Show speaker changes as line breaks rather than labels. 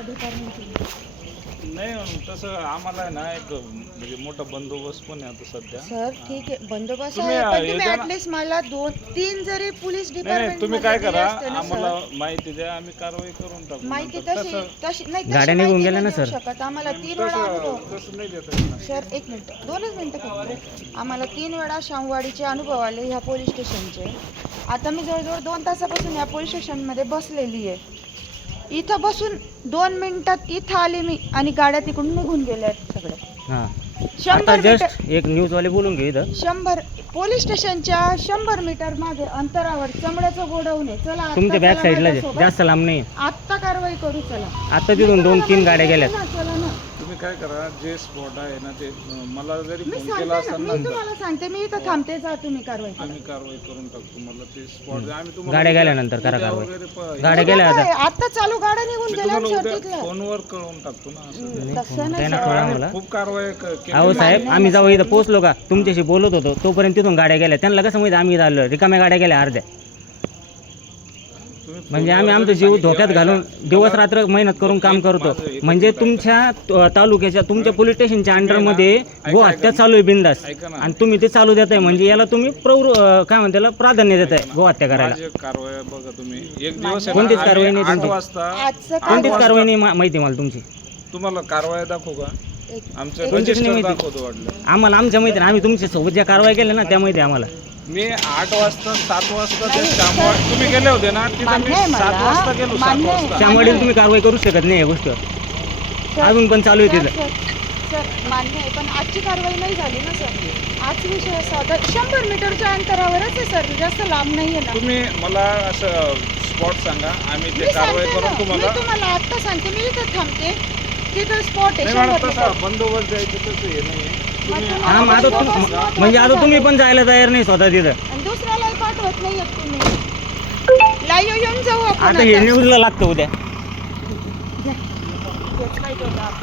Department
नाही तसं आम्हाला आहे ना एक म्हणजे मोठा बंदोबस्त पण आहे आता सध्या.
सर ठीक आहे बंदोबस्त
तुम्ही,
आहे पण तुम्ही
येताना-
ऍटलीस्ट मला 2-3 जरी पोलीस
नाही
डिपार्टमेंट
तुम्ही काय करा
ना
आम्हाला
सर
माहिती द्या आम्ही कारवाई करून टाकू.
माहिती
नंतर.
तशी
तसं
तशी नाही तशी
गाड्या निघून
माहिती
गेल्या
नाही
ना,
देऊ
सर.
शकत आम्हाला 3 वेळा अनुभव.
तसं नाही देता येणार.
सर 1 मिनिट 2च मिनिटं फक्त आम्हाला 3 वेळा शामवाडीचे अनुभव आले ह्या पोलीस स्टेशनचे. आता मी जवळजवळ 2 तासापासून या पोलीस स्टेशनमध्ये बसलेली आहे. इथं बसून 2 मिनिटात इथं आले मी आणि गाड्या तिकडून निघून गेल्या आहेत सगळ्या.
हां आता
100 मीटर
जस्ट एक न्यूजवाले बोलून घेऊ इथं.
100 पोलीस स्टेशनच्या 100 मीटर मागे अंतरावर चमड्याचं गोडाऊन आहे. चला आत्ता
तुमच्या बॅक
चला
साईडला
माझ्यासोबत.
जास्त लांब नाही.
आत्ता कारवाई करू चला.
आता तिथून 2-3 गाड्या गेल्यात.
चला ना
तुम्ही काय करा जे स्पॉट आहे ना ते मला जरी
मी
फोन केला
सांगते ना,
असेल
मी
नंतर
तुम्हाला सांगते मी इथं थांबते जा तुम्ही कारवाई करा.
आम्ही कारवाई करून टाकतो. मला ते स्पॉट आम्ही तुम्हाला
गाड्या
उद्या-
गेल्यानंतर करा
उद्या
कारवाई.
वगैरे
गाड्या गेल्या आता.
आता चालू गाड्या निघून
मी
गेल्या
तुम्हाला
सर
उद्या
तिथलं.
फोनवर कळवून टाकतो ना असं.
तसं नाही
त्यांना
सर.
कळवा
आम्ही
मला.
खूप कारवाई केली.
अहो साहेब आम्ही जेव्हा इथं पोहोचलो का तुमच्याशी बोलत होतो तोपर्यंत तिथून गाड्या गेल्या. त्यांना कसं माहिती आम्ही इथं आलो रिकाम्या गाड्या गेल्या अर्ध्या.
तुम्ही
म्हणजे आम्ही
फोनवर
आमचा
जरी
जीव
सांगितलं,
धोक्यात घालून
ऐका,
दिवस
मला-
रात्र मेहनत करून काम करतो.
माझं एकच
म्हणजे
मत आहे.
तुमच्या तालुक्याच्या तुमच्या पोलीस स्टेशनच्या अंडरमध्ये
ऐका,
गो
ऐका.
हत्या चालू आहे बिंदास
ऐका ना.
आणि तुम्ही ते चालू देताय म्हणजे याला तुम्ही काय म्हणते त्याला प्राधान्य देताय गो हत्या करायला.
माझी कारवाई बघा तुम्ही एक दिवस आहे
कोणतीच
ना,
कारवाई
आम्ही
नाही
8
तुमची.
वाजता
आजचं
आठ
कोणतीच
वाजता-
कारवाई नाही माहिती मला तुमची.
तुम्हाला कारवाई दाखवू का
एक-
आमचं
कोणतीच
रजिस्टर
नाही माहिती.
दाखवतो वाटलं.
आम्हाला आमच्या माहिती नाही. आम्ही तुमच्या सोबत ज्या कारवाई केल्या ना त्या माहिती आहे आम्हाला.
मी 8 वाजता 7 वाजता ते
नाही,
शामवाड
सर.
तुम्ही गेले होते ना तिथं मी
मान्य आहे
7
मला.
वाजता गेलो 7
मान्य आहे.
वाजता
त्यामुळे तुम्ही कारवाई करू शकत नाही या गोष्टीवर.
सर,
अजून पण चालू आहे
सर,
तिथं.
सर मान्य आहे पण आजची कारवाई नाही झाली ना सर. आज विषय असा होता 100 मीटरच्या अंतरावरच आहे सर जास्त लांब नाही आहे ना.
तुम्ही मला असं स्पॉट सांगा आम्ही
मी
ते कारवाई
सांगते
करून
ना,
तुम्हाला
मी तुम्हाला आत्ता सांगते मी इथं थांबते तिथं स्पॉट आहे
नाही मॅडम
100
तसा
मीटर.
बंदोबस्त द्यायचं तसं हे नाही तुम्ही
तुम्हाला
हा मग आता
बंदोबस्त
म्हणजे आता तुम्ही
महत्त्वाचा
पण जायला तयार नाही स्वतः तिथं.
आणि दुसऱ्यालाही पाठवत नाही तुम्ही. लाईव्ह येऊन जाऊ आपण
आता हे न्यूजला लागतं उद्या.
आता.